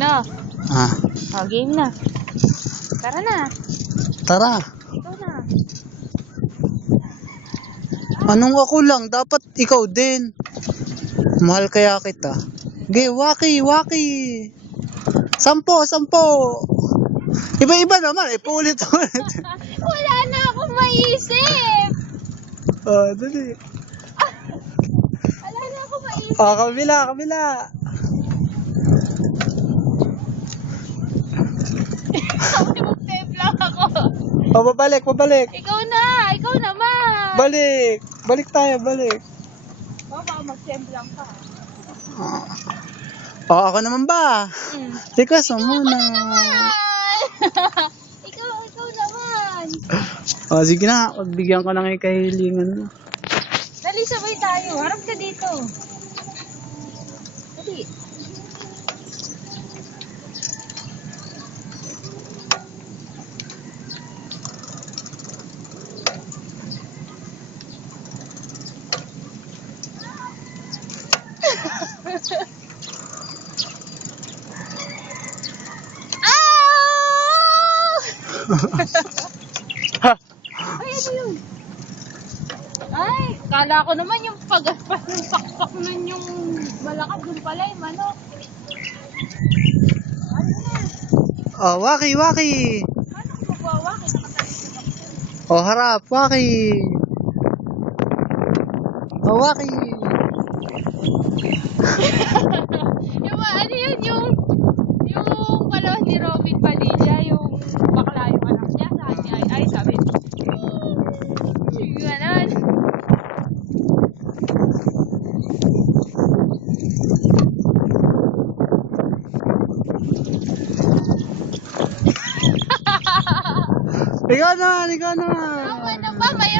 No. Ah, Oh, game na. Tara na. tara. Ikaw na. Anong ako lang? Dapat ikaw din. Mahal kaya kita. Ge, waki, waki. 10, 10. Iba-iba naman, paulit-ulit. Wala na akong maisip. Oh, dali. Wala na akong maisip. Oh, kabila, kabila. Sabi mag-tape lang ako. Oh, pabalik, pabalik. Ikaw na. Ikaw naman. Balik. Balik tayo, balik. Baka mag-tape lang ka. Oh, ako naman ba? Request mo muna. Ikaw naman. Oh, sige na. Pagbigyan ko ng ikahilingan mo. Dali, sabay tayo. Harap ka dito. Dali. Ha! Ay, ano yun? Ay, kala ko naman yung pakpak nun yung malakad dun pala yung manok. Ano na? Oh, waki, waki. Paano ko magwawa? Nakatalis na ako. Oh, harap, waki. Oh, waki. Yung ano yun, yung palawas ni Robin Padilla, yung bakla yung anak niya, sabi niya, ay sabi, yung ganon. Ikaw na, ikaw na. Yung ano ba, may